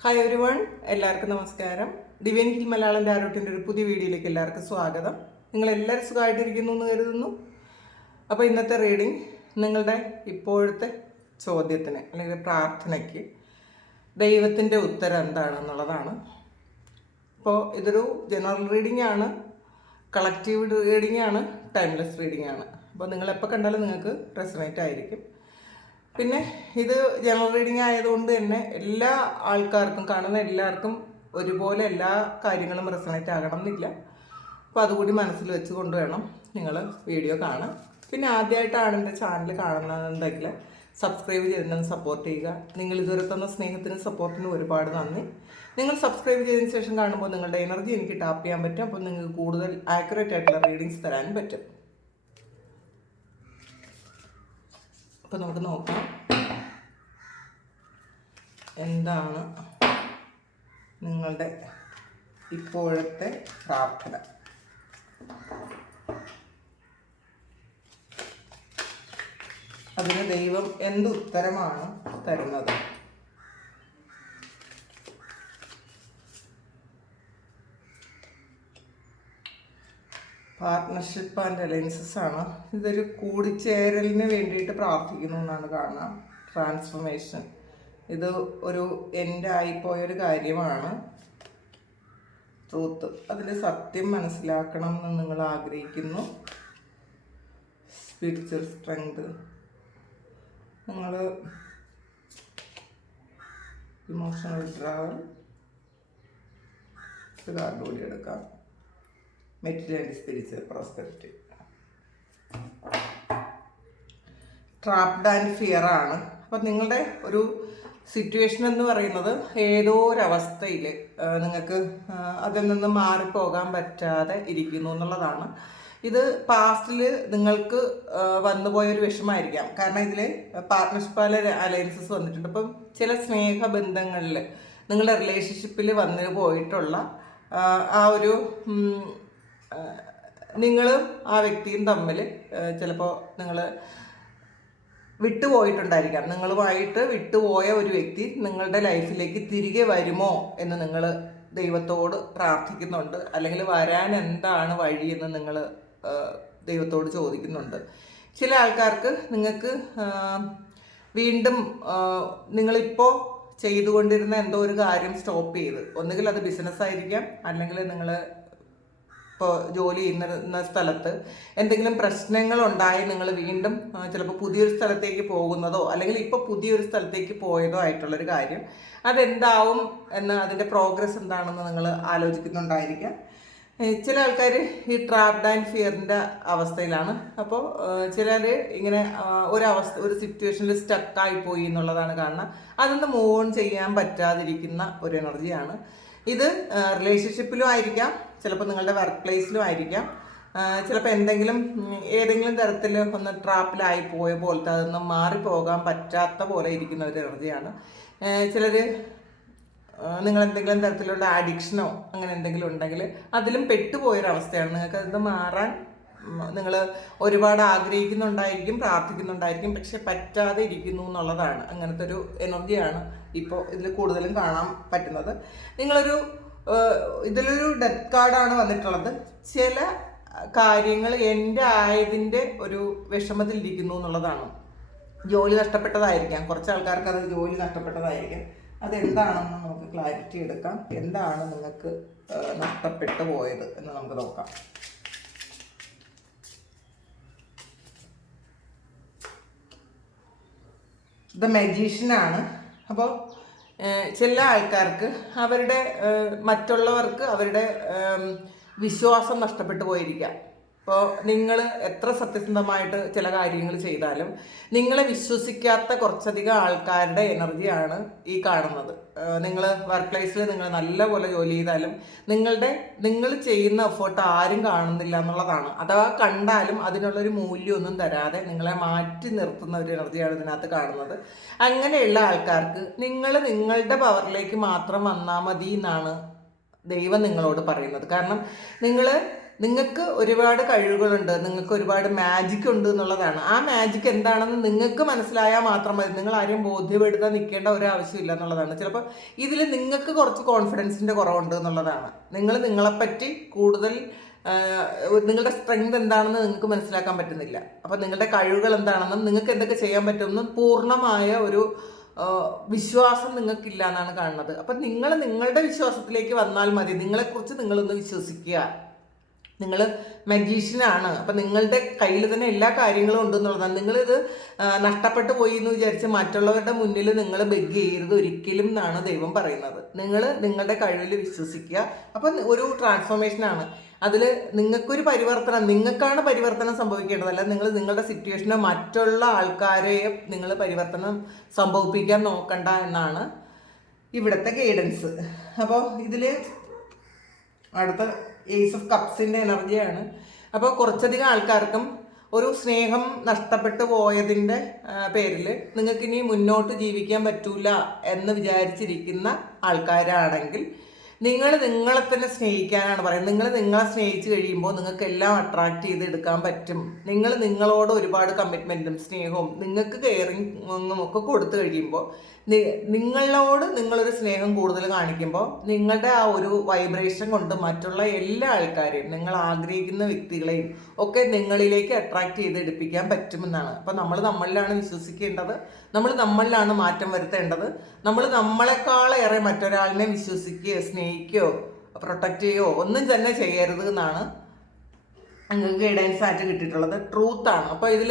Hi every one എല്ലാവർക്കും നമസ്കാരം. Divine hill Malayalam ഡയറക്ടറിന്റെ ഒരു പുതിയ വീഡിയോയിലേക്ക് എല്ലാവർക്കും സ്വാഗതം. നിങ്ങൾ എല്ലാവരും സുഖമായിട്ടിരിക്കുന്നു എന്ന് കരുതുന്നു. അപ്പോൾ ഇന്നത്തെ റീഡിംഗ് നിങ്ങളുടെ ഇപ്പോഴത്തെ ചോദ്യത്തിന് അല്ലെങ്കിൽ പ്രാർത്ഥനയ്ക്ക് ദൈവത്തിന്റെ ഉത്തരം എന്താണെന്നുള്ളതാണ്. ഇപ്പോൾ ഇതൊരു ജനറൽ റീഡിംഗ് ആണ് കളക്റ്റീവ് റീഡിംഗ് ആണ് ടൈംലെസ് റീഡിംഗ് ആണ്. അപ്പോൾ നിങ്ങളെപ്പോൾ കണ്ടാലും നിങ്ങൾക്ക് റെസണേറ്റ് ആയിരിക്കും. പിന്നെ ഇത് ജനറൽ റീഡിംഗ് ആയതുകൊണ്ട് തന്നെ എല്ലാ ആൾക്കാർക്കും കാണുന്ന എല്ലാവർക്കും ഒരുപോലെ എല്ലാ കാര്യങ്ങളും റെസണേറ്റ് ആകണം എന്നില്ല. അപ്പോൾ അതുകൂടി മനസ്സിൽ വെച്ച് കൊണ്ടുവേണം നിങ്ങൾ വീഡിയോ കാണാൻ. പിന്നെ ആദ്യമായിട്ടാണ് എന്റെ ചാനൽ കാണുന്നതെന്നുണ്ടെങ്കിൽ സബ്സ്ക്രൈബ് ചെയ്തിട്ട് സപ്പോർട്ട് ചെയ്യുക. നിങ്ങൾ ഇതുവരെ തന്ന സ്നേഹത്തിനും സപ്പോർട്ടിനും ഒരുപാട് നന്ദി. നിങ്ങൾ സബ്സ്ക്രൈബ് ചെയ്തതിന് ശേഷം കാണുമ്പോൾ നിങ്ങളുടെ എനർജി എനിക്ക് ടാപ്പ് ചെയ്യാൻ പറ്റും. അപ്പോൾ നിങ്ങൾക്ക് കൂടുതൽ ആക്യുറേറ്റ് ആയിട്ടുള്ള റീഡിങ്സ് തരാനും പറ്റും. അപ്പോൾ നമുക്ക് നോക്കാം. എന്താണ് നിങ്ങളുടെ ഇപ്പോഴത്തെ പ്രാർത്ഥന അതിന് ദൈവം എന്ത് ഉത്തരമാണ് തരുന്നത്? പാർട്ട്ണർഷിപ്പ് ആൻഡ് അലയൻസസ് ആണ്. ഇതൊരു കൂടിച്ചേരലിന് വേണ്ടിയിട്ട് പ്രാർത്ഥിക്കുന്നു എന്നാണ് കാണാം. ട്രാൻസ്ഫർമേഷൻ ഇത് ഒരു എന്റെ ആയിപ്പോയൊരു കാര്യമാണ്. ട്രൂത്ത് അതിന്റെ സത്യം മനസ്സിലാക്കണം എന്ന് നിങ്ങൾ ആഗ്രഹിക്കുന്നു. സ്പിരിച്വൽ സ്ട്രെങ്ത് നിങ്ങൾ ഇമോഷണൽ ഡ്രാവൽ കാർഡ് കൂടി എടുക്കാം. Material and spiritual prosperity trapped and fear ആണ്. അപ്പം നിങ്ങളുടെ ഒരു സിറ്റുവേഷൻ എന്ന് പറയുന്നത് ഏതോ ഒരവസ്ഥയിൽ നിങ്ങൾക്ക് അതിൽ നിന്ന് മാറിപ്പോകാൻ പറ്റാതെ ഇരിക്കുന്നു എന്നുള്ളതാണ്. ഇത് പാസ്റ്റിൽ നിങ്ങൾക്ക് വന്നുപോയ ഒരു വിഷമമായിരിക്കാം കാരണം ഇതിൽ പാർട്ട്ണർഷിപ്പ് അലയൻസസ് വന്നിട്ടുണ്ട്. അപ്പം ചില സ്നേഹബന്ധങ്ങളിൽ നിങ്ങളുടെ റിലേഷൻഷിപ്പിൽ വന്നു പോയിട്ടുള്ള ആ ഒരു നിങ്ങൾ ആ വ്യക്തിയും തമ്മിൽ ചിലപ്പോൾ നിങ്ങൾ വിട്ടുപോയിട്ടുണ്ടായിരിക്കാം. നിങ്ങളുമായിട്ട് വിട്ടുപോയ ഒരു വ്യക്തി നിങ്ങളുടെ ലൈഫിലേക്ക് തിരികെ വരുമോ എന്ന് നിങ്ങൾ ദൈവത്തോട് പ്രാർത്ഥിക്കുന്നുണ്ട്. അല്ലെങ്കിൽ വരാൻ എന്താണ് വഴി എന്ന് നിങ്ങൾ ദൈവത്തോട് ചോദിക്കുന്നുണ്ട്. ചില ആൾക്കാർക്ക് നിങ്ങൾക്ക് വീണ്ടും നിങ്ങളിപ്പോൾ ചെയ്തുകൊണ്ടിരുന്ന എന്തോ ഒരു കാര്യം സ്റ്റോപ്പ് ചെയ്ത് ഒന്നുകിൽ അത് ബിസിനസ് ആയിരിക്കാം അല്ലെങ്കിൽ നിങ്ങൾ ഇപ്പോൾ ജോലി ചെയ്യുന്ന സ്ഥലത്ത് എന്തെങ്കിലും പ്രശ്നങ്ങൾ ഉണ്ടായി നിങ്ങൾ വീണ്ടും ചിലപ്പോൾ പുതിയൊരു സ്ഥലത്തേക്ക് പോകുന്നതോ അല്ലെങ്കിൽ ഇപ്പോൾ പുതിയൊരു സ്ഥലത്തേക്ക് പോയതോ ആയിട്ടുള്ളൊരു കാര്യം അതെന്താവും എന്ന് അതിന്റെ പ്രോഗ്രസ് എന്താണെന്ന് നിങ്ങൾ ആലോചിക്കുന്നുണ്ടായിരിക്കാം. ചില ആൾക്കാർ ഈ ട്രാപ്ഡ് ആൻഡ് ഫിയറിന്റെ അവസ്ഥയിലാണ്. അപ്പോൾ ചിലർ ഇങ്ങനെ ഒരവസ്ഥ ഒരു സിറ്റുവേഷനിൽ സ്റ്റക്കായി പോയി എന്നുള്ളതാണ് കാണുന്നത്. അതൊന്ന് മൂവ് ഓൺ ചെയ്യാൻ പറ്റാതിരിക്കുന്ന ഒരു എനർജിയാണ്. ഇത് റിലേഷൻഷിപ്പിലും ആയിരിക്കാം. ചിലപ്പോൾ നിങ്ങളുടെ വർക്ക് പ്ലേസിലും ആയിരിക്കാം ചിലപ്പോൾ എന്തെങ്കിലും ഏതെങ്കിലും തരത്തിൽ ഒന്ന് ട്രാപ്പിലായി പോയ പോലത്തെ അതൊന്നും മാറിപ്പോകാൻ പറ്റാത്ത പോലെ ഇരിക്കുന്ന ഒരു എനർജിയാണ് ചിലർ നിങ്ങൾ എന്തെങ്കിലും തരത്തിലുള്ള അഡിക്ഷനോ അങ്ങനെ എന്തെങ്കിലും ഉണ്ടെങ്കിൽ അതിലും പെട്ടുപോയൊരവസ്ഥയാണ്. നിങ്ങൾക്ക് അത് മാറാൻ നിങ്ങൾ ഒരുപാട് ആഗ്രഹിക്കുന്നുണ്ടായിരിക്കും പ്രാർത്ഥിക്കുന്നുണ്ടായിരിക്കും പക്ഷെ പറ്റാതെ ഇരിക്കുന്നു എന്നുള്ളതാണ്. അങ്ങനത്തെ ഒരു എനർജിയാണ് ഇപ്പോൾ ഇതിൽ കൂടുതലും കാണാൻ പറ്റുന്നത്. നിങ്ങളൊരു ഇതിലൊരു ഡെത്ത് കാർഡാണ് വന്നിട്ടുള്ളത്. ചില കാര്യങ്ങൾ എന്റെ ആയതിന്റെ ഒരു വിഷമത്തിലിരിക്കുന്നു എന്നുള്ളതാണ്. ജോലി നഷ്ടപ്പെട്ടതായിരിക്കാം. കുറച്ച് ആൾക്കാർക്ക് അത് ജോലി നഷ്ടപ്പെട്ടതായിരിക്കും. അതെന്താണെന്ന് നമുക്ക് ക്ലാരിറ്റി എടുക്കാം. എന്താണ് നിങ്ങൾക്ക് നഷ്ടപ്പെട്ടു പോയത് എന്ന് നമുക്ക് നോക്കാം. ദ മെജീഷ്യനാണ് അപ്പോൾ ചില ആൾക്കാർക്ക് അവരുടെ മറ്റുള്ളവർക്ക് അവരുടെ വിശ്വാസം നഷ്ടപ്പെട്ടു പോയിരിക്കാം. അപ്പോൾ നിങ്ങൾ എത്ര സത്യസന്ധമായിട്ട് ചില കാര്യങ്ങൾ ചെയ്താലും നിങ്ങളെ വിശ്വസിക്കാത്ത കുറച്ചധികം ആൾക്കാരുടെ എനർജിയാണ് ഈ കാണുന്നത്. നിങ്ങൾ വർക്ക് പ്ലേസിൽ നിങ്ങൾ നല്ലപോലെ ജോലി ചെയ്താലും നിങ്ങളുടെ നിങ്ങൾ ചെയ്യുന്ന എഫേർട്ട് ആരും കാണുന്നില്ല എന്നുള്ളതാണ്. അഥവാ കണ്ടാലും അതിനുള്ളൊരു മൂല്യമൊന്നും തരാതെ നിങ്ങളെ മാറ്റി നിർത്തുന്ന ഒരു എനർജിയാണ് ഇതിനകത്ത് കാണുന്നത്. അങ്ങനെയുള്ള ആൾക്കാർക്ക് നിങ്ങൾ നിങ്ങളുടെ പവറിലേക്ക് മാത്രം വന്നാൽ മതി എന്നാണ് ദൈവം നിങ്ങളോട് പറയുന്നത്. കാരണം നിങ്ങൾ നിങ്ങൾക്ക് ഒരുപാട് കഴിവുകളുണ്ട് നിങ്ങൾക്ക് ഒരുപാട് മാജിക് ഉണ്ട് എന്നുള്ളതാണ്. ആ മാജിക് എന്താണെന്ന് നിങ്ങൾക്ക് മനസ്സിലായാൽ മാത്രം മതി. നിങ്ങൾ ആരും ബോധ്യപ്പെടുത്താൻ നിൽക്കേണ്ട ഒരു ആവശ്യമില്ല എന്നുള്ളതാണ്. ചിലപ്പോൾ ഇതിൽ നിങ്ങൾക്ക് കുറച്ച് കോൺഫിഡൻസിന്റെ കുറവുണ്ട് എന്നുള്ളതാണ്. നിങ്ങൾ നിങ്ങളെപ്പറ്റി കൂടുതൽ നിങ്ങളുടെ സ്ട്രെങ്ത് എന്താണെന്ന് നിങ്ങൾക്ക് മനസ്സിലാക്കാൻ പറ്റുന്നില്ല. അപ്പം നിങ്ങളുടെ കഴിവുകൾ എന്താണെന്നും നിങ്ങൾക്ക് എന്തൊക്കെ ചെയ്യാൻ പറ്റുമെന്നും പൂർണമായ ഒരു വിശ്വാസം നിങ്ങൾക്കില്ല എന്നാണ് കാണുന്നത്. അപ്പം നിങ്ങൾ നിങ്ങളുടെ വിശ്വാസത്തിലേക്ക് വന്നാൽ മതി. നിങ്ങളെക്കുറിച്ച് നിങ്ങളൊന്ന് വിശ്വസിക്കുക. നിങ്ങൾ മജീഷ്യനാണ് അപ്പം നിങ്ങളുടെ കയ്യിൽ തന്നെ എല്ലാ കാര്യങ്ങളും ഉണ്ടെന്നുള്ളതാണ്. നിങ്ങളിത് നഷ്ടപ്പെട്ടു പോയി എന്ന് വിചാരിച്ച് മറ്റുള്ളവരുടെ മുന്നിൽ നിങ്ങൾ ബെഗ് ചെയ്യരുത് ഒരിക്കലും എന്നാണ് ദൈവം പറയുന്നത്. നിങ്ങൾ നിങ്ങളുടെ കഴിവിൽ വിശ്വസിക്കുക. അപ്പം ഒരു ട്രാൻസ്ഫോർമേഷനാണ് അതിൽ നിങ്ങൾക്കൊരു പരിവർത്തനം നിങ്ങൾക്കാണ് പരിവർത്തനം സംഭവിക്കേണ്ടതല്ല. നിങ്ങൾ നിങ്ങളുടെ സിറ്റുവേഷനോ മറ്റുള്ള ആൾക്കാരെയും നിങ്ങൾ പരിവർത്തനം സംഭവിപ്പിക്കാൻ നോക്കണ്ട എന്നാണ് ഇവിടുത്തെ ഗൈഡൻസ് അപ്പോൾ ഇതിൽ അടുത്ത ഏസ് ഓഫ് കപ്സിന്റെ എനർജിയാണ് അപ്പോൾ കുറച്ചധികം ആൾക്കാർക്കും ഒരു സ്നേഹം നഷ്ടപ്പെട്ടു പോയതിന്റെ പേരിൽ നിങ്ങൾക്കിനി മുന്നോട്ട് ജീവിക്കാൻ പറ്റൂല എന്ന് വിചാരിച്ചിരിക്കുന്ന ആൾക്കാരാണെങ്കിൽ നിങ്ങൾ നിങ്ങളെ തന്നെ സ്നേഹിക്കാനാണ് പറയുന്നത്. നിങ്ങൾ നിങ്ങളെ സ്നേഹിച്ച് കഴിയുമ്പോൾ നിങ്ങൾക്ക് എല്ലാം അട്രാക്ട് ചെയ്ത് എടുക്കാൻ പറ്റും. നിങ്ങൾ നിങ്ങളോട് ഒരുപാട് കമ്മിറ്റ്മെന്റും സ്നേഹവും നിങ്ങൾക്ക് കെയറിങ്ങും ഒക്കെ കൊടുത്തു കഴിയുമ്പോൾ നിങ്ങളോട് നിങ്ങളൊരു സ്നേഹം കൂടുതൽ കാണിക്കുമ്പോൾ നിങ്ങളുടെ ആ ഒരു വൈബ്രേഷൻ കൊണ്ട് മറ്റുള്ള എല്ലാ ആൾക്കാരെയും നിങ്ങൾ ആഗ്രഹിക്കുന്ന വ്യക്തികളെയും ഒക്കെ നിങ്ങളിലേക്ക് അട്രാക്ട് ചെയ്ത് എടുപ്പിക്കാൻ പറ്റുമെന്നാണ്. അപ്പം നമ്മൾ നമ്മളിലാണ് വിശ്വസിക്കേണ്ടത്. നമ്മൾ നമ്മളിലാണ് മാറ്റം വരുത്തേണ്ടത്. നമ്മൾ നമ്മളെക്കാളേറെ മറ്റൊരാളിനെ വിശ്വസിക്കുക വിശ്വസിക്കുകയോ സ്നേഹിക്കുകയോ പ്രൊട്ടക്റ്റ് ചെയ്യുകയോ ഒന്നും തന്നെ ചെയ്യരുത് എന്നാണ് നിങ്ങൾക്ക് ഗൈഡൻസ് ആയിട്ട് കിട്ടിയിട്ടുള്ളത്. ട്രൂത്താണ് അപ്പോൾ ഇതിൽ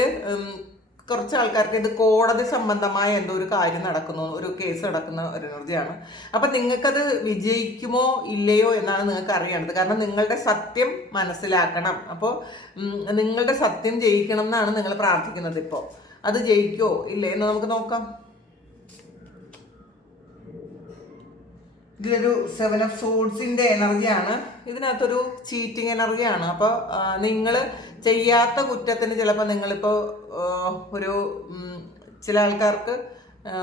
കുറച്ച് ആൾക്കാർക്ക് ഇത് കോടതി സംബന്ധമായ എന്തോ ഒരു കാര്യം നടക്കുന്നു ഒരു കേസ് നടക്കുന്ന ഒരു എനർജിയാണ് അപ്പം നിങ്ങൾക്കത് വിജയിക്കുമോ ഇല്ലയോ എന്നാണ് നിങ്ങൾക്ക് അറിയേണ്ടത്. കാരണം നിങ്ങളുടെ സത്യം മനസ്സിലാക്കണം. അപ്പോൾ നിങ്ങളുടെ സത്യം ജയിക്കണം എന്നാണ് നിങ്ങൾ പ്രാർത്ഥിക്കുന്നത് ഇപ്പോൾ അത് ജയിക്കുമോ ഇല്ലേ? എന്ന് നമുക്ക് നോക്കാം. ഇതിലൊരു സെവൻ ഓഫ് സോഡ്സിന്റെ എനർജിയാണ് ഇതിനകത്തൊരു ചീറ്റിംഗ് എനർജിയാണ് അപ്പോൾ നിങ്ങൾ ചെയ്യാത്ത കുറ്റത്തിന് ചിലപ്പോൾ നിങ്ങളിപ്പോൾ ഒരു ചില ആൾക്കാർക്ക്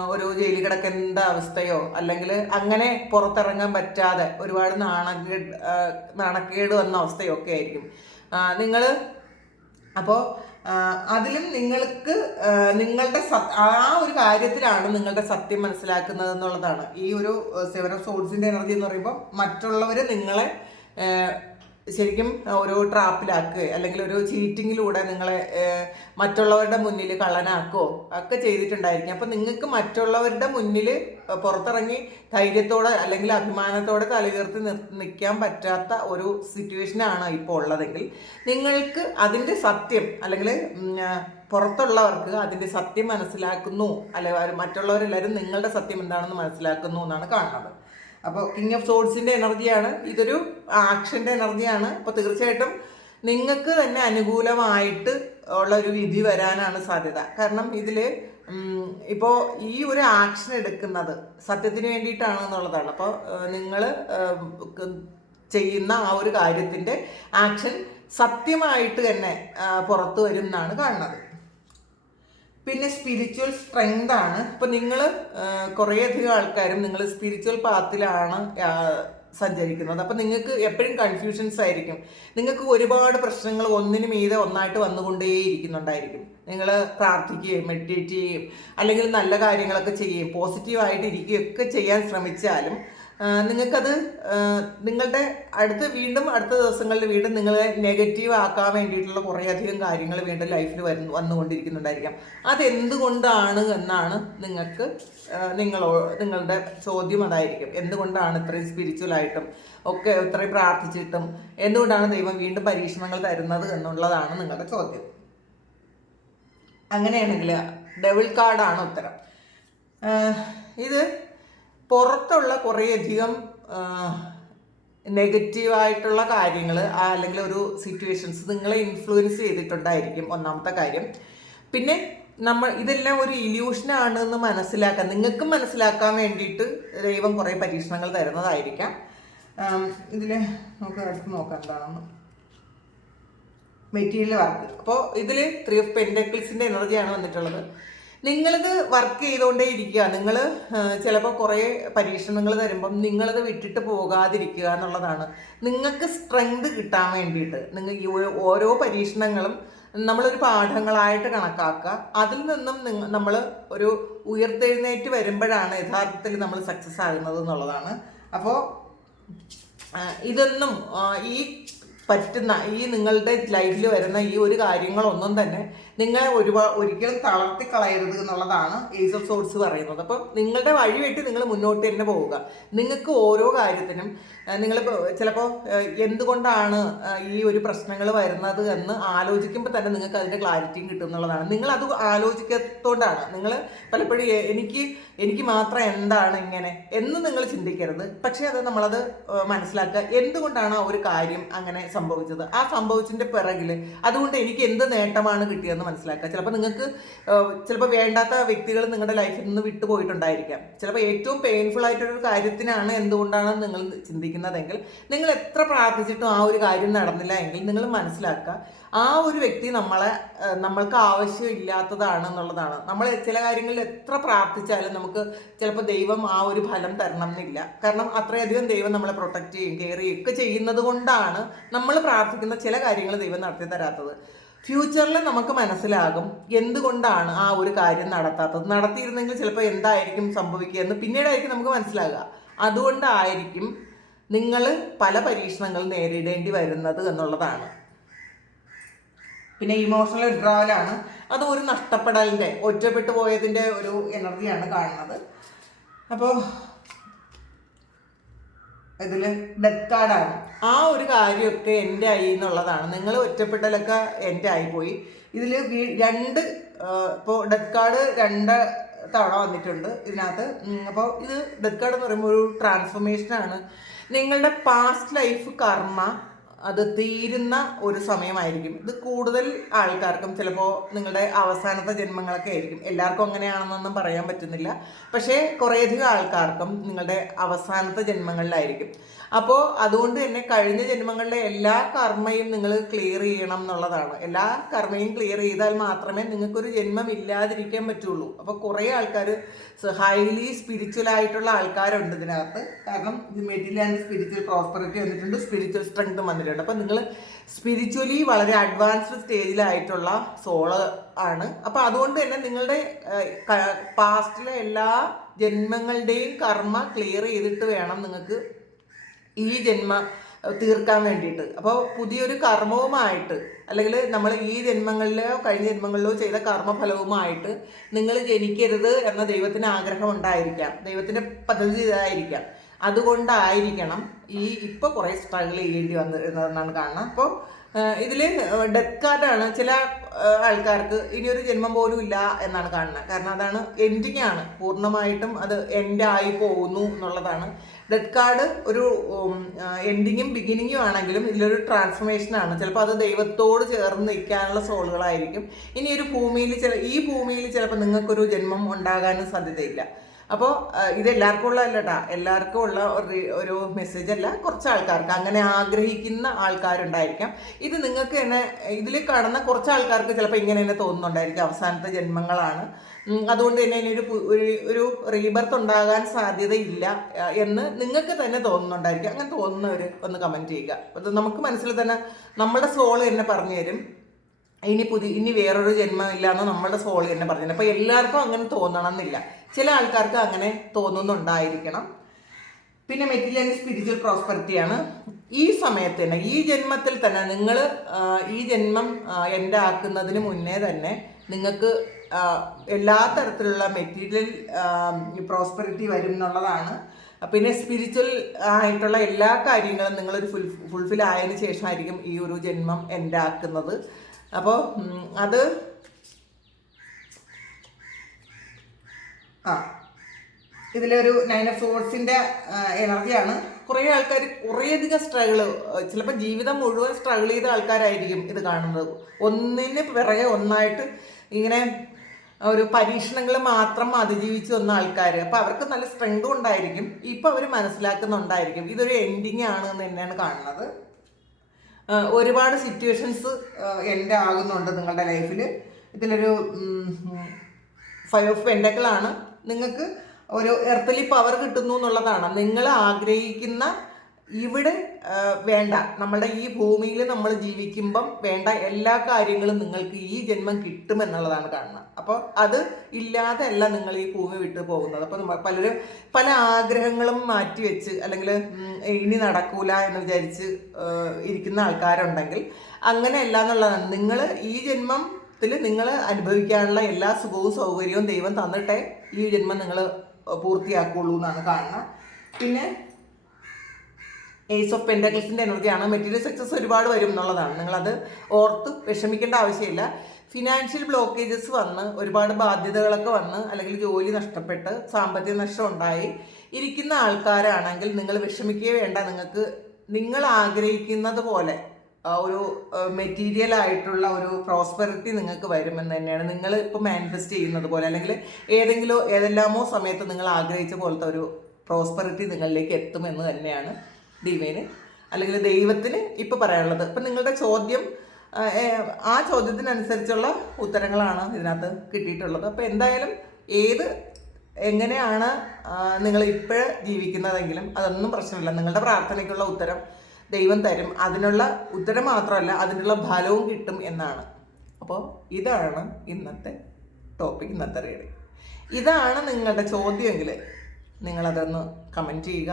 ഒരു ജയിലിൽ കിടക്കേണ്ട അവസ്ഥയോ അല്ലെങ്കിൽ അങ്ങനെ പുറത്തിറങ്ങാൻ പറ്റാതെ ഒരുപാട് നാണക്കേട് നാണക്കേട് വന്ന അവസ്ഥയോ ഒക്കെ ആയിരിക്കും നിങ്ങൾ അപ്പോൾ അതിലും നിങ്ങൾക്ക് നിങ്ങളുടെ ആ ഒരു കാര്യത്തിലാണ് നിങ്ങളുടെ സത്യം മനസ്സിലാക്കുന്നത് എന്നുള്ളതാണ്. ഈ ഒരു സെവൻ ഓഫ് സോൾസിന്റെ എനർജി എന്ന് പറയുമ്പോൾ മറ്റുള്ളവർ നിങ്ങളെ ശരിക്കും ഒരു ട്രാപ്പിലാക്കുക അല്ലെങ്കിൽ ഒരു ചീറ്റിങ്ങിലൂടെ നിങ്ങളെ മറ്റുള്ളവരുടെ മുന്നിൽ കള്ളനാക്കുകയോ ഒക്കെ ചെയ്തിട്ടുണ്ടായിരിക്കും. അപ്പം നിങ്ങൾക്ക് മറ്റുള്ളവരുടെ മുന്നിൽ പുറത്തിറങ്ങി ധൈര്യത്തോടെ അല്ലെങ്കിൽ അഭിമാനത്തോടെ തലയുയർത്തി നിൽക്കാൻ പറ്റാത്ത ഒരു സിറ്റുവേഷനാണ് ഇപ്പോൾ ഉള്ളതെങ്കിൽ നിങ്ങൾക്ക് അതിന്റെ സത്യം അല്ലെങ്കിൽ പുറത്തുള്ളവർക്ക് അതിന്റെ സത്യം മനസ്സിലാക്കുന്നു. അല്ലെങ്കിൽ മറ്റുള്ളവരെല്ലാവരും നിങ്ങളുടെ സത്യം എന്താണെന്ന് മനസ്സിലാക്കുന്നു എന്നാണ് കാണുന്നത്. അപ്പോൾ കിങ് ഓഫ് സോഡ്സിന്റെ എനർജിയാണ്. ഇതൊരു ആക്ഷന്റെ എനർജിയാണ്. അപ്പോൾ തീർച്ചയായിട്ടും നിങ്ങൾക്ക് തന്നെ അനുകൂലമായിട്ട് ഉള്ള ഒരു വിധി വരാനാണ് സാധ്യത. കാരണം ഇതിൽ ഇപ്പോൾ ഈ ഒരു ആക്ഷൻ എടുക്കുന്നത് സത്യത്തിന് വേണ്ടിയിട്ടാണ് എന്നുള്ളതാണ്. അപ്പോൾ നിങ്ങൾ ചെയ്യുന്ന ആ ഒരു കാര്യത്തിന്റെ ആക്ഷൻ സത്യമായിട്ട് തന്നെ പുറത്തു വരും എന്നാണ് കാണുന്നത്. പിന്നെ സ്പിരിച്വൽ സ്ട്രെങ്ത് ആണ്. ഇപ്പം നിങ്ങൾ കുറേയധികം ആൾക്കാരും നിങ്ങൾ സ്പിരിച്വൽ പാത്തിലാണ് സഞ്ചരിക്കുന്നത്. അപ്പം നിങ്ങൾക്ക് എപ്പോഴും കൺഫ്യൂഷൻസ് ആയിരിക്കും. നിങ്ങൾക്ക് ഒരുപാട് പ്രശ്നങ്ങൾ ഒന്നിനു മീതെ ഒന്നായിട്ട് വന്നുകൊണ്ടേയിരിക്കുന്നുണ്ടായിരിക്കും. നിങ്ങൾ പ്രാർത്ഥിക്കുകയും മെഡിറ്റേറ്റ് ചെയ്യുകയും അല്ലെങ്കിൽ നല്ല കാര്യങ്ങളൊക്കെ ചെയ്യുകയും പോസിറ്റീവായിട്ട് ഇരിക്കുകയൊക്കെ ചെയ്യാൻ ശ്രമിച്ചാലും നിങ്ങൾക്കത് നിങ്ങളുടെ അടുത്ത വീണ്ടും അടുത്ത ദിവസങ്ങളിൽ വീണ്ടും നിങ്ങളെ നെഗറ്റീവ് ആക്കാൻ വേണ്ടിയിട്ടുള്ള കുറേയധികം കാര്യങ്ങൾ വീണ്ടും ലൈഫിൽ വരുന്നു വന്നുകൊണ്ടിരിക്കുന്നുണ്ടായിരിക്കാം. അതെന്തുകൊണ്ടാണ് എന്നാണ് നിങ്ങൾക്ക് നിങ്ങളോ നിങ്ങളുടെ ചോദ്യം അതായിരിക്കും. എന്തുകൊണ്ടാണ് ഇത്രയും സ്പിരിച്വലായിട്ടും ഒക്കെ ഇത്രയും പ്രാർത്ഥിച്ചിട്ടും എന്തുകൊണ്ടാണ് ദൈവം വീണ്ടും പരീക്ഷണങ്ങൾ തരുന്നത് എന്നുള്ളതാണ് നിങ്ങളുടെ ചോദ്യം. അങ്ങനെയാണെങ്കിൽ ഡബിൾ കാർഡാണ് ഉത്തരം. ഇത് പുറത്തുള്ള കുറേയധികം നെഗറ്റീവായിട്ടുള്ള കാര്യങ്ങൾ അല്ലെങ്കിൽ ഒരു സിറ്റുവേഷൻസ് നിങ്ങളെ ഇൻഫ്ലുവൻസ് ചെയ്തിട്ടുണ്ടായിരിക്കും ഒന്നാമത്തെ കാര്യം. പിന്നെ നമ്മൾ ഇതെല്ലാം ഒരു ഇല്യൂഷനാണ് എന്ന് മനസ്സിലാക്കാൻ നിങ്ങൾക്ക് മനസ്സിലാക്കാൻ വേണ്ടിയിട്ട് ദൈവം കുറേ പരീക്ഷണങ്ങൾ തരുന്നതായിരിക്കാം. ഇതിൽ നമുക്ക് അടുത്ത് നോക്കാം എന്താണെന്ന്. മെറ്റീരിയൽ വർക്ക് അപ്പോൾ ഇതിൽ ത്രീ ഓഫ് പെൻഡക്കിൾസിന്റെ എനർജിയാണ് വന്നിട്ടുള്ളത്. നിങ്ങളിത് വർക്ക് ചെയ്തുകൊണ്ടേ ഇരിക്കുക. നിങ്ങൾ ചിലപ്പോൾ കുറേ പരീക്ഷണങ്ങൾ തരുമ്പം നിങ്ങളിത് വിട്ടിട്ട് പോകാതിരിക്കുക എന്നുള്ളതാണ്. നിങ്ങൾക്ക് സ്ട്രെങ്ത് കിട്ടാൻ വേണ്ടിയിട്ട് നിങ്ങൾ ഓരോ പരീക്ഷണങ്ങളും നമ്മളൊരു പാഠങ്ങളായിട്ട് കണക്കാക്കുക അതിൽ നിന്നും നമ്മൾ ഒരു ഉയർത്തെഴുന്നേറ്റ് വരുമ്പോഴാണ് യഥാർത്ഥത്തിൽ നമ്മൾ സക്സസ് ആകുന്നത് എന്നുള്ളതാണ്. അപ്പോൾ ഇതൊന്നും ഈ പറ്റുന്ന ഈ നിങ്ങളുടെ ലൈഫിൽ വരുന്ന ഈ ഒരു കാര്യങ്ങളൊന്നും തന്നെ നിങ്ങളെ ഒരുപാട് ഒരിക്കലും തളർത്തി കളയരുത് എന്നുള്ളതാണ് ഏസ് ഓഫ് സോഴ്സ് പറയുന്നത്. അപ്പം നിങ്ങളുടെ വഴി വെട്ടി നിങ്ങൾ മുന്നോട്ട് തന്നെ പോവുക. നിങ്ങൾക്ക് ഓരോ കാര്യത്തിനും നിങ്ങൾ ചിലപ്പോൾ എന്തുകൊണ്ടാണ് ഈ ഒരു പ്രശ്നങ്ങൾ വരുന്നത് എന്ന് ആലോചിക്കുമ്പോൾ തന്നെ നിങ്ങൾക്ക് അതിന്റെ ക്ലാരിറ്റിയും കിട്ടും എന്നുള്ളതാണ്. നിങ്ങൾ അത് ആലോചിക്കത്തോണ്ടാണ്. നിങ്ങൾ പലപ്പോഴും എനിക്ക് എനിക്ക് മാത്രം എന്താണ് ഇങ്ങനെ? എന്ന് നിങ്ങൾ ചിന്തിക്കരുത്. പക്ഷേ അത് നമ്മളത് മനസ്സിലാക്കുക. എന്തുകൊണ്ടാണ് ആ ഒരു കാര്യം അങ്ങനെ സംഭവിച്ചത്? ആ സംഭവിച്ചതിന്റെ പിറകിൽ അതുകൊണ്ട് എനിക്ക് എന്ത് നേട്ടമാണ് കിട്ടിയതെന്ന് മനസ്സിലാക്കുക. ചിലപ്പോൾ നിങ്ങൾക്ക് ചിലപ്പോൾ വേണ്ടാത്ത വ്യക്തികൾ നിങ്ങളുടെ ലൈഫിൽ നിന്ന് വിട്ടുപോയിട്ടുണ്ടായിരിക്കാം ചിലപ്പോൾ ഏറ്റവും പെയിൻഫുൾ ആയിട്ടൊരു കാര്യത്തിനാണ് എന്തുകൊണ്ടാണ് നിങ്ങൾ ചിന്തിക്കുന്നതെങ്കിൽ നിങ്ങൾ എത്ര പ്രാർത്ഥിച്ചിട്ടും ആ ഒരു കാര്യം നടന്നില്ല എങ്കിൽ നിങ്ങൾ മനസ്സിലാക്കുക ആ ഒരു വ്യക്തി നമ്മളെ നമ്മൾക്ക് ആവശ്യമില്ലാത്തതാണ് എന്നുള്ളതാണ്. നമ്മൾ ചില കാര്യങ്ങളിൽ എത്ര പ്രാർത്ഥിച്ചാലും നമുക്ക് ചിലപ്പോൾ ദൈവം ആ ഒരു ഫലം തരണം എന്നില്ല. കാരണം അത്രയധികം ദൈവം നമ്മളെ പ്രൊട്ടക്റ്റ് ചെയ്യും കെയർ ചെയ്യുകയൊക്കെ ചെയ്യുന്നത് കൊണ്ടാണ് നമ്മൾ പ്രാർത്ഥിക്കുന്ന ചില കാര്യങ്ങൾ ദൈവം നടത്തി തരാത്തത് ഫ്യൂച്ചറിൽ നമുക്ക് മനസ്സിലാകും എന്തുകൊണ്ടാണ് ആ ഒരു കാര്യം നടത്താത്തത്. നടത്തിയിരുന്നെങ്കിൽ ചിലപ്പോൾ എന്തായിരിക്കും സംഭവിക്കുക എന്ന് പിന്നീടായിരിക്കും നമുക്ക് മനസ്സിലാകുക. അതുകൊണ്ടായിരിക്കും നിങ്ങൾ പല പരീക്ഷണങ്ങൾ നേരിടേണ്ടി വരുന്നത് എന്നുള്ളതാണ്. പിന്നെ ഇമോഷണൽ വിഡ്രാവലാണ് അത് ഒരു നഷ്ടപ്പെടലിന്റെ ഒറ്റപ്പെട്ടു പോയതിന്റെ ഒരു എനർജിയാണ് കാണുന്നത്. അപ്പോൾ ഇതിൽ ഡെത്ത് കാർഡാണ് ആ ഒരു കാര്യമൊക്കെ എന്റെ ആയി എന്നുള്ളതാണ് നിങ്ങൾ ഒറ്റപ്പെട്ടലൊക്കെ എന്റെ ആയി പോയി. ഇതിൽ രണ്ട് ഇപ്പോൾ ഡെത്ത് കാർഡ് രണ്ട് തവണ വന്നിട്ടുണ്ട് ഇതിനകത്ത്. അപ്പോൾ ഇത് ഡെത്ത് കാർഡ് എന്ന് പറയുമ്പോൾ ഒരു ട്രാൻസ്ഫോർമേഷനാണ്. നിങ്ങളുടെ പാസ്റ്റ് ലൈഫ് കർമ്മ അത് തീരുന്ന ഒരു സമയമായിരിക്കും. ഇത് കൂടുതൽ ആൾക്കാർക്കും ചിലപ്പോൾ നിങ്ങളുടെ അവസാനത്തെ ജന്മങ്ങളൊക്കെ ആയിരിക്കും. എല്ലാവർക്കും അങ്ങനെയാണെന്നൊന്നും പറയാൻ പറ്റുന്നില്ല. പക്ഷേ കുറേയധികം ആൾക്കാർക്കും നിങ്ങളുടെ അവസാനത്തെ ജന്മങ്ങളിലായിരിക്കും. അപ്പോൾ അതുകൊണ്ട് തന്നെ കഴിഞ്ഞ ജന്മങ്ങളിലെ എല്ലാ കർമ്മയും നിങ്ങൾ ക്ലിയർ ചെയ്യണം എന്നുള്ളതാണ്. എല്ലാ കർമ്മയും ക്ലിയർ ചെയ്താൽ മാത്രമേ നിങ്ങൾക്കൊരു ജന്മം ഇല്ലാതിരിക്കാൻ പറ്റുള്ളൂ. അപ്പോൾ കുറേ ആൾക്കാർ ഹൈലി സ്പിരിച്വൽ ആയിട്ടുള്ള ആൾക്കാരുണ്ട് ഇതിനകത്ത്. കാരണം മെറ്റീരിയൽ ആൻഡ് സ്പിരിച്വൽ പ്രോസ്പെറിറ്റി വന്നിട്ടുണ്ട്. സ്പിരിച്വൽ സ്ട്രെങ്ത് വന്നിട്ടുണ്ട്. അപ്പം നിങ്ങൾ സ്പിരിച്വലി വളരെ അഡ്വാൻസ്ഡ് സ്റ്റേജിലായിട്ടുള്ള സോൾ ആണ്. അപ്പം അതുകൊണ്ട് തന്നെ നിങ്ങളുടെ പാസ്റ്റിലെ എല്ലാ ജന്മങ്ങളുടെയും കർമ്മ ക്ലിയർ ചെയ്തിട്ട് വേണം നിങ്ങൾക്ക് ഈ ജന്മ തീർക്കാൻ വേണ്ടിയിട്ട്. അപ്പോൾ പുതിയൊരു കർമ്മവുമായിട്ട് അല്ലെങ്കിൽ നമ്മൾ ഈ ജന്മങ്ങളിലോ കഴിഞ്ഞ ജന്മങ്ങളിലോ ചെയ്ത കർമ്മഫലവുമായിട്ട് നിങ്ങൾ ജനിക്കരുത് എന്ന ദൈവത്തിന് ആഗ്രഹം ഉണ്ടായിരിക്കാം. ദൈവത്തിന്റെ പദ്ധതി ഇതായിരിക്കാം. അതുകൊണ്ടായിരിക്കണം ഈ ഇപ്പോൾ കുറേ സ്ട്രഗിൾ ചെയ്യേണ്ടി വന്നിരുന്നതെന്നാണ് കാണുന്നത്. അപ്പോൾ ഇതിൽ ഡെത്ത് കാർഡാണ് ചില ആൾക്കാർക്ക് ഇനിയൊരു ജന്മം പോലും ഇല്ല എന്നാണ് കാണുന്നത്. കാരണം അതാണ് എൻഡിങ് ആണ്. പൂർണമായിട്ടും അത് എൻഡ് ആയി പോകുന്നു എന്നുള്ളതാണ്. ഡെത്ത് കാർഡ് ഒരു എൻഡിങ്ങും ബിഗിനിങ്ങും ആണെങ്കിലും ഇതിലൊരു ട്രാൻസ്ഫർമേഷൻ ആണ്. ചിലപ്പോൾ അത് ദൈവത്തോട് ചേർന്ന് നിൽക്കാനുള്ള സോളുകളായിരിക്കും. ഇനി ഒരു ഭൂമിയിൽ ചില ഈ ഭൂമിയിൽ ചിലപ്പോൾ നിങ്ങൾക്കൊരു ജന്മം ഉണ്ടാകാനും സാധ്യതയില്ല. അപ്പോൾ ഇത് എല്ലാവർക്കും ഉള്ളതല്ല കേട്ടാ എല്ലാവർക്കും ഉള്ള ഒരു മെസ്സേജ് അല്ല കുറച്ച് ആൾക്കാർക്ക്. അങ്ങനെ ആഗ്രഹിക്കുന്ന ആൾക്കാരുണ്ടായിരിക്കാം. ഇത് നിങ്ങൾക്ക് തന്നെ ഇതിൽ കടന്ന കുറച്ച് ആൾക്കാർക്ക് ചിലപ്പോൾ ഇങ്ങനെ തന്നെ തോന്നുന്നുണ്ടായിരിക്കും. അവസാനത്തെ ജന്മങ്ങളാണ്. അതുകൊണ്ട് തന്നെ ഇനി ഒരു ഒരു ഒരു റീബർത്ത് ഉണ്ടാകാൻ സാധ്യതയില്ല എന്ന് നിങ്ങൾക്ക് തന്നെ തോന്നുന്നുണ്ടായിരിക്കും. അങ്ങനെ തോന്നുന്നവർ ഒന്ന് കമന്റ് ചെയ്യുക. അത് നമുക്ക് മനസ്സിൽ തന്നെ നമ്മുടെ സോൾ തന്നെ പറഞ്ഞു തരും ഇനി പുതിയ ഇനി വേറൊരു ജന്മമില്ല എന്ന് നമ്മുടെ സോൾ തന്നെ പറഞ്ഞത് അപ്പോൾ എല്ലാവർക്കും അങ്ങനെ തോന്നണം എന്നില്ല ചില ആൾക്കാർക്ക് അങ്ങനെ തോന്നുന്നുണ്ടായിരിക്കണം. പിന്നെ മെറ്റീരിയൽ ആൻഡ് സ്പിരിച്വൽ പ്രോസ്പെറിറ്റിയാണ് ഈ സമയത്ത് തന്നെ ഈ ജന്മത്തിൽ തന്നെ നിങ്ങൾ ഈ ജന്മം എന്റെ ആക്കുന്നതിന് മുന്നേ തന്നെ നിങ്ങൾക്ക് എല്ലാ തരത്തിലുള്ള മെറ്റീരിയൽ പ്രോസ്പെറിറ്റി വരും എന്നുള്ളതാണ്. പിന്നെ സ്പിരിച്വൽ ആയിട്ടുള്ള എല്ലാ കാര്യങ്ങളും നിങ്ങളൊരു ഫുൾ ഫുൾഫിൽ ആയതിനു ശേഷമായിരിക്കും ഈ ഒരു ജന്മം എന്റെ ആക്കുന്നത് അപ്പോൾ അത് ആ ഇതിലൊരു നയൻ ഓഫ് സോഴ്സിന്റെ എനർജിയാണ് കുറേ ആൾക്കാർ കുറേയധികം സ്ട്രഗിൾ ചിലപ്പോൾ ജീവിതം മുഴുവൻ സ്ട്രഗിൾ ചെയ്ത ആൾക്കാരായിരിക്കും ഇത് കാണുന്നത്. ഒന്നിന് പിറകെ ഒന്നായിട്ട് ഇങ്ങനെ ഒരു പരീക്ഷണങ്ങൾ മാത്രം അതിജീവിച്ച് വന്ന ആൾക്കാർ അപ്പോൾ അവർക്ക് നല്ല സ്ട്രെങ്തും ഉണ്ടായിരിക്കും. ഇപ്പോൾ അവർ മനസ്സിലാക്കുന്നുണ്ടായിരിക്കും. ഇതൊരു എൻഡിങ് ആണ് എന്ന് തന്നെയാണ് കാണുന്നത്. ഒരുപാട് സിറ്റുവേഷൻസ് എന്റെ ആകുന്നുണ്ട് നിങ്ങളുടെ ലൈഫിൽ ഇതിലൊരു ഫൈവ് ഓഫ് പെൻഡക്കിളാണ് നിങ്ങൾക്ക് ഒരു എർത്തലി പവർ കിട്ടുന്നു എന്നുള്ളതാണ്. നിങ്ങൾ ആഗ്രഹിക്കുന്ന ഇവിടെ വേണ്ട. നമ്മുടെ ഈ ഭൂമിയിൽ നമ്മൾ ജീവിക്കുമ്പം വേണ്ട എല്ലാ കാര്യങ്ങളും നിങ്ങൾക്ക് ഈ ജന്മം കിട്ടുമെന്നുള്ളതാണ് കാണുന്നത്. അപ്പോൾ അത് ഇല്ലാതെ അല്ല നിങ്ങൾ ഈ ഭൂമി വിട്ടു പോകുന്നത്. അപ്പോൾ പലരും പല ആഗ്രഹങ്ങളും മാറ്റി വെച്ച് അല്ലെങ്കിൽ ഇനി നടക്കൂല എന്ന് വിചാരിച്ച് ഇരിക്കുന്ന ആൾക്കാരുണ്ടെങ്കിൽ അങ്ങനെയല്ല എന്നുള്ളതാണ്. നിങ്ങൾ ഈ ജന്മത്തിൽ നിങ്ങൾ അനുഭവിക്കാനുള്ള എല്ലാ സുഖവും സൗകര്യവും ദൈവം തന്നിട്ടേ ഈ ജന്മം നിങ്ങൾ പൂർത്തിയാക്കുള്ളൂ എന്നാണ് കാണുന്നത് പിന്നെ ഏസ് ഓഫ് പെൻഡക്ലിസിന്റെ എനർജിയാണ്. മെറ്റീരിയൽ സക്സസ് ഒരുപാട് വരും എന്നുള്ളതാണ്. നിങ്ങളത് ഓർത്ത് വിഷമിക്കേണ്ട ആവശ്യമില്ല. ഫിനാൻഷ്യൽ ബ്ലോക്കേജസ് വന്ന് ഒരുപാട് ബാധ്യതകളൊക്കെ വന്ന് അല്ലെങ്കിൽ ജോലി നഷ്ടപ്പെട്ട് സാമ്പത്തിക നഷ്ടം ഉണ്ടായി. ഇരിക്കുന്ന ആൾക്കാരാണെങ്കിൽ നിങ്ങൾ വിഷമിക്കുകയേ വേണ്ട നിങ്ങൾക്ക് നിങ്ങൾ ആഗ്രഹിക്കുന്നത് പോലെ ഒരു മെറ്റീരിയൽ ആയിട്ടുള്ള ഒരു പ്രോസ്പെറിറ്റി നിങ്ങൾക്ക് വരുമെന്ന് തന്നെയാണ് നിങ്ങൾ ഇപ്പോൾ മാനിഫെസ്റ്റ് ചെയ്യുന്നത് പോലെ. അല്ലെങ്കിൽ ഏതെങ്കിലും ഏതെല്ലാമോ സമയത്ത് നിങ്ങൾ ആഗ്രഹിച്ച പോലത്തെ ഒരു പ്രോസ്പെറിറ്റി നിങ്ങളിലേക്ക് എത്തുമെന്ന് തന്നെയാണ് ദൈവന് അല്ലെങ്കിൽ ദൈവത്തിന് ഇപ്പോൾ പറയാനുള്ളത്. ഇപ്പം നിങ്ങളുടെ ചോദ്യം ആ, ചോദ്യത്തിനനുസരിച്ചുള്ള ഉത്തരങ്ങളാണ് ഇതിനകത്ത് കിട്ടിയിട്ടുള്ളത്. അപ്പോൾ എന്തായാലും ഏത് എങ്ങനെയാണ് നിങ്ങൾ ഇപ്പോൾ ജീവിക്കുന്നതെങ്കിലും അതൊന്നും പ്രശ്നമില്ല. നിങ്ങളുടെ പ്രാർത്ഥനയ്ക്കുള്ള ഉത്തരം ദൈവം തരും. അതിനുള്ള ഉത്തരം മാത്രമല്ല അതിനുള്ള ഫലവും കിട്ടും എന്നാണ്. അപ്പോൾ ഇതാണ് ഇന്നത്തെ ടോപ്പിക് ഇന്നത്തെ റീഡിങ് ഇതാണ് നിങ്ങളുടെ ചോദ്യമെങ്കിൽ നിങ്ങളതൊന്ന് കമന്റ് ചെയ്യുക.